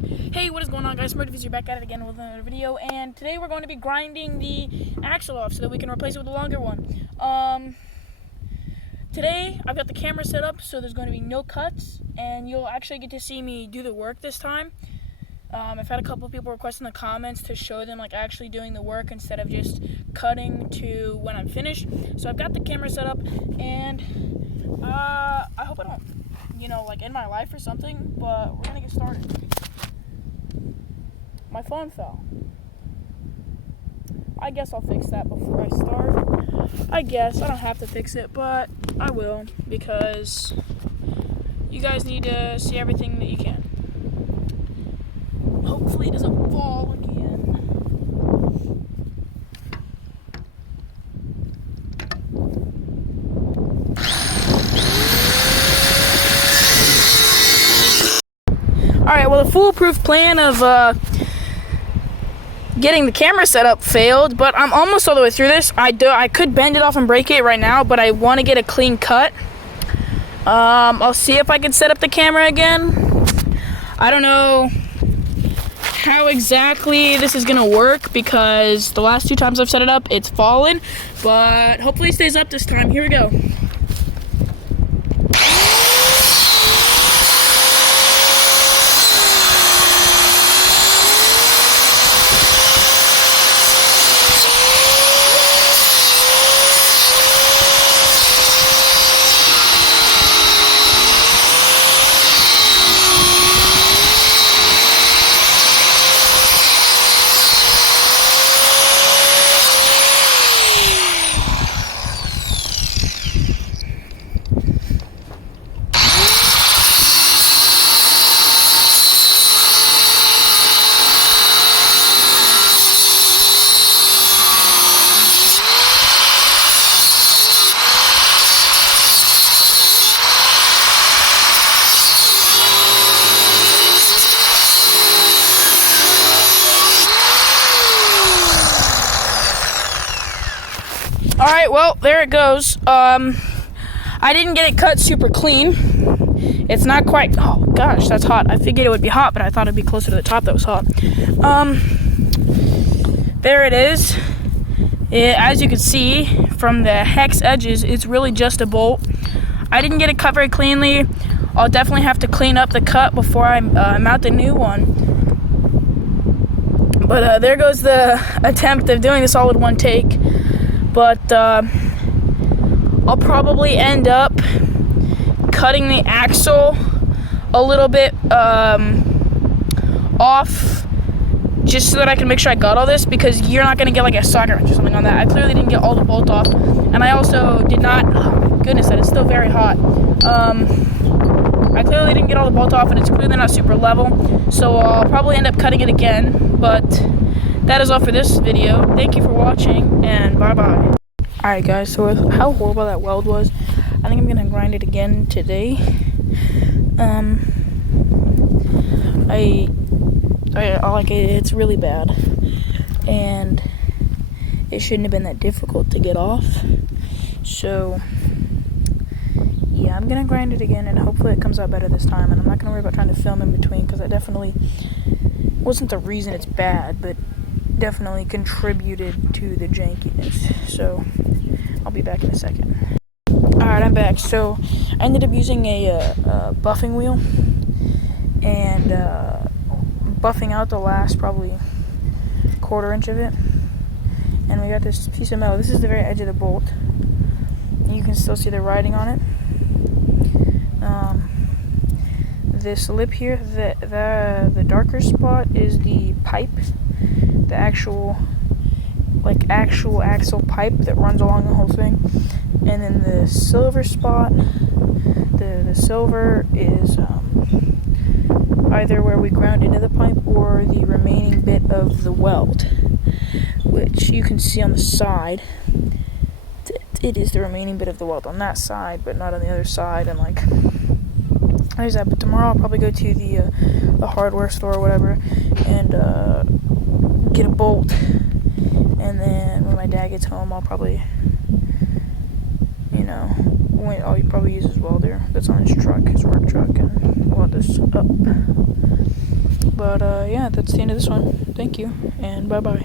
Hey, what is going on, guys? Smurfs here, back at it again with another video, and today we're going to be grinding the axle off so that we can replace it with a longer one. Today I've got the camera set up so there's going to be no cuts, and you'll actually get to see me do the work this time. I've had a couple of people request in the comments to show them like actually doing the work instead of just cutting to when I'm finished. So I've got the camera set up, and I hope I don't, like end my life or something, but we're gonna get started. My phone fell. I guess I'll fix that before I start. I guess I don't have to fix it, but I will because you guys need to see everything that you can. Hopefully it doesn't fall again. Alright, well, the foolproof plan of getting the camera set up failed, but I'm almost all the way through this. I could bend it off and break it right now, but I want to get a clean cut. I'll see if I can set up the camera again. I don't know how exactly this is gonna work because the last two times I've set it up, it's fallen, but hopefully it stays up this time. Here we go. Alright, well, there it goes. I didn't get it cut super clean. It's not quite... Oh, gosh, that's hot. I figured it would be hot, but I thought it'd be closer to the top that was hot. There it is. As you can see from the hex edges, it's really just a bolt. I didn't get it cut very cleanly. I'll definitely have to clean up the cut before I mount the new one. But there goes the attempt of doing this all in one take. But I'll probably end up cutting the axle a little bit off just so that I can make sure I got all this, because you're not going to get like a socket wrench or something on that. I clearly didn't get all the bolt off, and I also did not... Oh, goodness, that is still very hot. I clearly didn't get all the bolt off, and it's clearly not super level, so I'll probably end up cutting it again, but... that is all for this video. Thank you for watching, and bye-bye. Alright, guys, so with how horrible that weld was, I think I'm going to grind it again today. It's really bad, and it shouldn't have been that difficult to get off. So, yeah, I'm going to grind it again, and hopefully it comes out better this time. And I'm not going to worry about trying to film in between, because that definitely wasn't the reason it's bad, but definitely contributed to the jankiness. So I'll be back in a second. Alright, I'm back. So I ended up using a buffing wheel and buffing out the last probably quarter inch of it, and we got this piece of metal. This is the very edge of the bolt. You can still see the writing on it. This lip here, the darker spot is the pipe, the actual axle pipe that runs along the whole thing, and then the silver spot, the silver is either where we ground into the pipe or the remaining bit of the weld, which you can see on the side. It is the remaining bit of the weld on that side, but not on the other side, and like there's that. But tomorrow I'll probably go to the hardware store or whatever and get a bolt, and then when my dad gets home I'll probably I'll probably use his welder that's on his truck, his work truck, and weld this up. But yeah, that's the end of this one. Thank you, and bye bye.